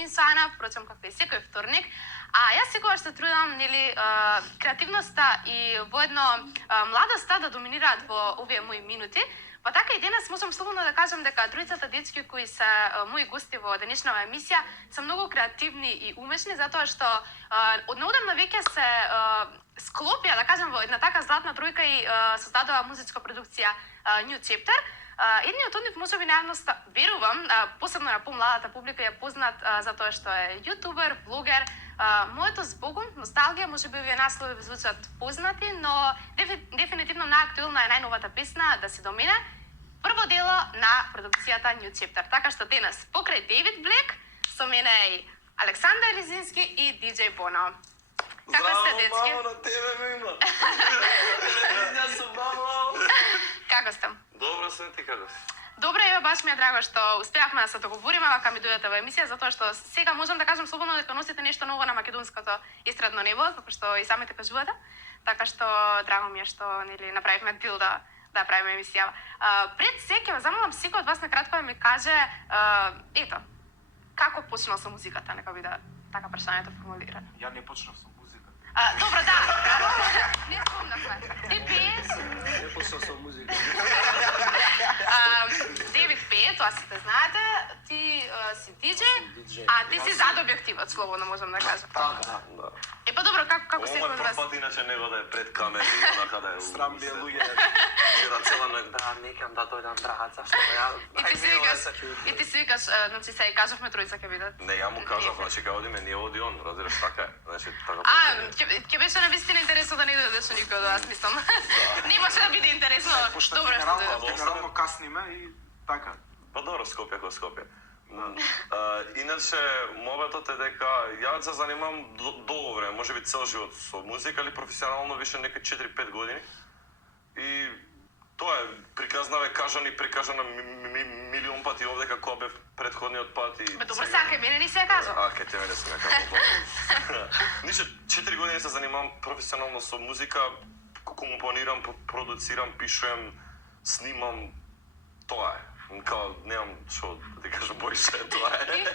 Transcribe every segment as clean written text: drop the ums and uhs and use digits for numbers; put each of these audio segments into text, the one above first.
ми со Ана, впрочем како и секој вторник. А јас секогаш се трудам, нели, креативноста и воедно младоста да доминираат во овие мои минути. Па така и денес можам слободно да кажам дека тројцата дечки кои се мои гости во денешнава емисија се многу креативни и умешни, затоа што од неодамна веќе се склопија, да кажам, во една така златна тројка и создадува музичка продукција New Chapter. Едниот од нив можеби најавност, верувам, посебно на помладата публика е познат затоа што е јутубер, блогер. Моето збогум, носталгија, можеби овие наслови звучат познати, но дефинитивно наактуелна е најновата песна "Да си до мене", прво дело на продукцијата New Chapter. Така што денес покрај Дейвид Блек со мене е и Александар Ризински и DJ Боно. Како сте, дечки? Здраво, мамо, на тебе ме има. Јас сум мамо. Како сте? Добро сум, ти како си? Добре, ева, баш ми е драго што успеавме да се договориме вака ми дојдете во емисија, затоа што сега можам да кажам слободно дека носите нешто ново на македонското естрадно небо, како што и самите кажувате. Така што драго ми е што нели направивме дил да правиме емисија. Пред се ќе ве замолам секој од вас на кратко да ми каже ето, како почнал со музиката, нека биде така прашањето формулирано. Ја не почнав со музика. Добро, да. Не спомнавме. Ти пееш? Не почнав со музика. Дейвид пее, тоа сите знаете, ти си диџеј, а ти си зад објективот, слободно можам да кажам. Така, да. Па добро, како се Ова од вас? пат иначе него да е пред камери, онака да е... Срам ми е луѓе. Вчера цела ноќ, брат, некам да дојдам, брат, зашто ја... И ти си викаш, значи сега и кажавме тројца ќе бидат. Не, ја му кажав, значи кај одиме, ние оди он, разбираш, така е. Значи, така... Ќе беше навистина интересно да не дојдеш никој од вас, мислам. Не може да биде интересно. Пошто Добро што дојдеш. генерално касниме и така. Па добро, Скопје кој Скопје. Иначе, моветот е дека ја се занимавам долго време, можеби цел живот со музика или професионално више некај 4-5 години. И тоа е приказнаве кажани, прикажана милион пати овде како бев предходниот пат и... Бе добро, сега кај мене не се ја кажа. Кај тебе не се ја кажа. Нише, 4 години се занимавам професионално со музика, компонирам, продуцирам, пишувам, снимам, тоа е. Као, немам што да ти кажам бојше, тоа е.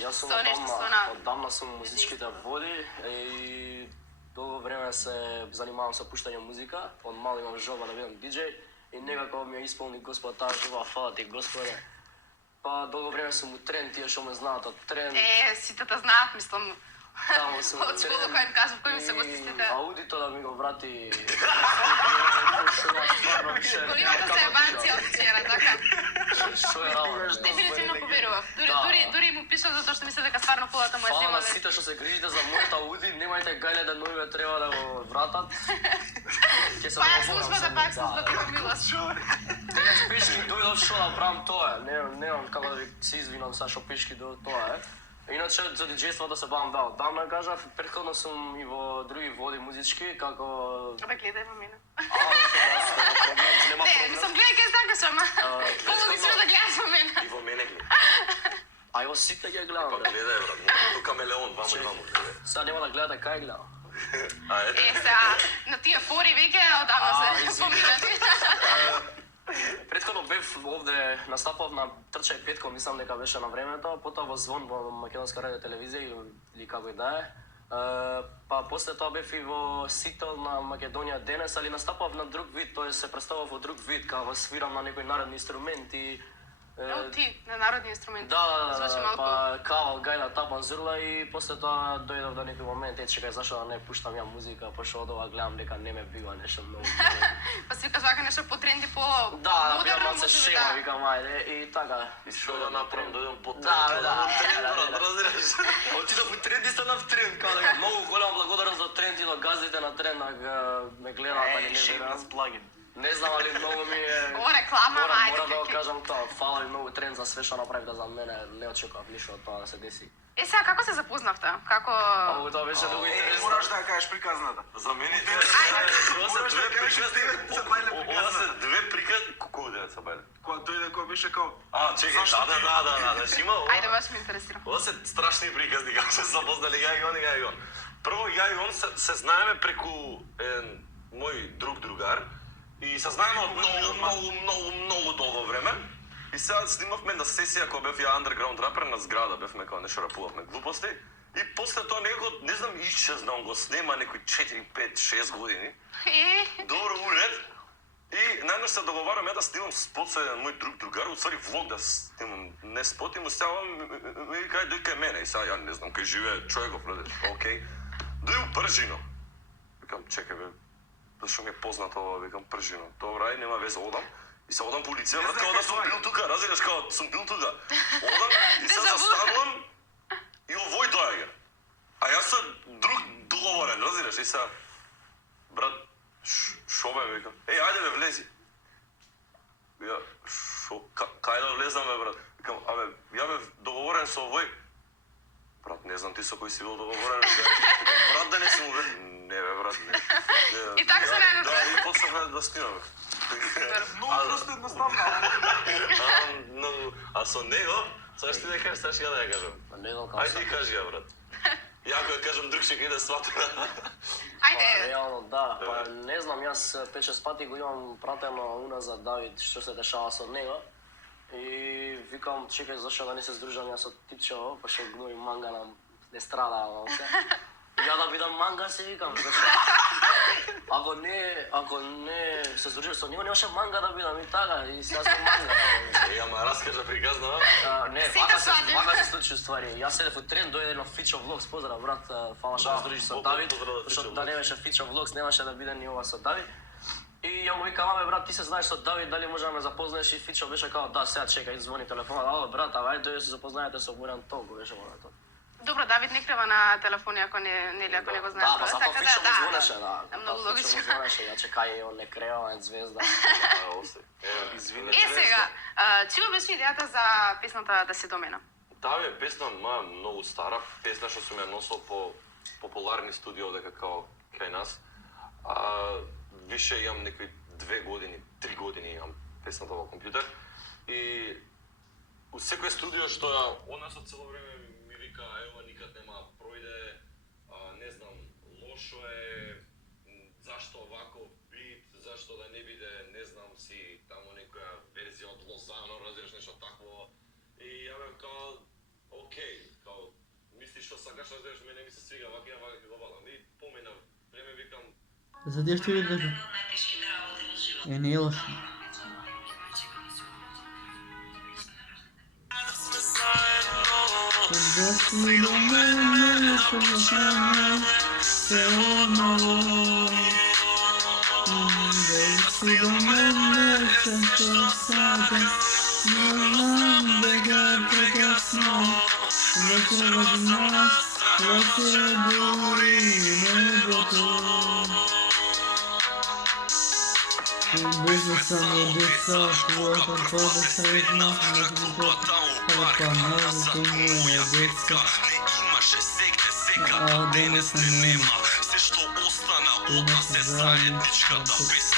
Јас сум Со нешто со на- одамна сум музичките води и долго време се занимавам со пуштање музика. Од мал имам желба да бидам диџеј и некако ми ја исполни Господ таа желба, фала ти Господе. Па долго време сум у трен, тие што ме знаат од трен. Сите те знаат, мислам. Таму сум Од школа кој им кажав, кои ми се гостистите. Аудито да ми го врати. Големата се ебанција од вчера, така. Што е работа? Дефинитивно поверував. Да. Дури му пишав затоа што мислев дека стварно полата му е Фала земала. на сите што се грижите за мојата ауди, немајте гајле да новиве треба да го вратат. Ќе се Пак договорам службата, со пак нив, службата да. во милост. Денес пешки дојдов шо да правам тоа е. Немам како да ви се извинам са што пешки дојдов тоа е. Иначе за диџејство да се бавам да одамна кажав, претходно сум и во други води музички како Абе гледај во мене. нема Не, мислам гледај кај сакаш, ама. Пологично да гледаш во мене. И во мене гледа. Ај во сите ќе гледам. Па бре. гледај, брат, тука камелеон, ваму и ваму гледај. Сега нема да гледате кај гледам. Ето. Сега, на тие фори веќе одамна се извини. поминати. Претходно бев овде, настапав на Трчај петко, мислам дека беше на времето, потоа во Звон во Македонска радио телевизија или како и да е. Па после тоа бев и во Сител на Македонија денес, али настапав на друг вид, тоест се представав во друг вид, како свирам на некои народни инструменти. Ти, на народни инструменти. Да, Звучи малку. па као гајда тапан зрла и после тоа дојдов до некој момент, чекај зашто да не пуштам ја музика, пошто од ова гледам дека не ме бива нешто многу. Па си викаш вака нешто по тренди, по Да, да, модерно, малце можеби, шема, да. викам ајде и така. И што да направам, дојдам по Да, бе, да. брат, разбираш? Отидов у тренд и станав тренд, као дека многу голема благодарност за тренд и до газите на тренд да ме гледаат, али не верувам. плагин. Не знам али многу ми е... Ова реклама, Мора ајде, да го ке- кажам тоа, фала ви многу тренд за све што направите за мене, не очекував ништо од тоа да се деси. Сега, како се запознавте? Како... Ау, тоа беше многу интересно. Мораш да ја кажеш приказната. За мене Мораш да кажеш за бајле ова се приказната. две приказни, колку деца се бајле? Кога дојде кој беше као Чекај, Зашто ти? да, значи има ова. Ајде, баш ме интересира. Ова се страшни приказни, како се запознали ја и он. Прво, ја и он се знаеме преку мој друг другар и се знаеме од многу долго време. И сега снимавме на сесија кога бев ја underground рапер на зграда, бевме кога нешто рапувавме глупости. И после тоа некако, не знам, исчезнал, го снема некои 4, 5, 6 години. Добро уред. И најнаш се договарам да снимам спот со еден мој другар, уствари влог да снимам, не спот, и му стјавам, ми кај дој кај мене, и сега ја не знам, кај живее човеков, окей. Дој у Пржино. Викам, чекај бе, зашто ми е познато ова, викам Пржино. Добра, и нема веза, одам. И се одам по улиција, брат, као да сум бил тука, разбираш, као сум бил тука. Одам и се застанувам и овој доаѓа. А јас сум друг договорен, разбираш, и се брат, шо бе, викам, ајде бе, влези. Ја, шо, кај да влезам бе, брат? Викам, абе, ја бе договорен со овој. Брат, не знам ти со кој си бил договорен, викам, брат, да не си му бе, не бе, брат, не. И така се најдовме. Да, и почнахме да снимаме. Многу просто едноставно. А со него, сега ще ти да кажеш, сега ще ја да ја кажам. Не знам како Ајде ти кажи ја, брат. Ја ако ја кажам, друг ќе иде свата. Ајде. Реално да, па не знам, јас 5-6 пати го имам пратено уназад Давид што се дешава со него. И викам, чекај, зашто да не се здружам јас со типчево, па што гнои манга нам не страда, се. Ја да бидам манга се викам, зашто? Ако не се здружиш со него, немаше манга да бидам и така, и сега сум манга. Ама раскажа приказна, Не, вака се случи ствари. Јас седев у трен, дојде на Фичо Влогс, поздрав брат, фала што се здружиш со Давид, зашто да не беше Фичо Влогс, немаше да биде ни ова со Давид. И ја му викам, абе брат, ти се знаеш со Давид, дали може да ме запознаеш, и Фичо беше као, да, сега чекај, звони телефонот, абе брат, ајде дојде се запознаете со Буран, толку беше моето. Добро, Давид не крева на телефони ако не го знаеш. Да, па затоа Фичо му звонеше, да. Многу логично. Фичо му звонеше, ја чекај, он не крева, е звезда. извини. Сега, чија беше идејата за песната Да се до мене? Таа е песна моја многу стара, песна што сум ја носил по популарни студио дека као кај нас. Више имам некои 2 години, 3 години имам песната во компјутер. И у секој студио што ја она со цело време ми вика, ева никад нема пројде, не знам, лошо е, зашто овако бит, зашто да не биде, не знам си, тамо некоја верзија од Лозано, разбираш нешто такво. И ја бев као, окей, као, мислиш што сакаш, разбираш, мене ми се свига, вака ќе го валам. И помина време викам, За тие што ви кажам. Не е лошо. Да си до мене, се отново. Да си до мене, се сада. Не знам дека прекасно. Не треба да нас, да се дори небото. Бежу само деца, плата пада сред нас, на глубоко, паназа до моя деца. А денес нема, се што остана од нас е заедничката песна.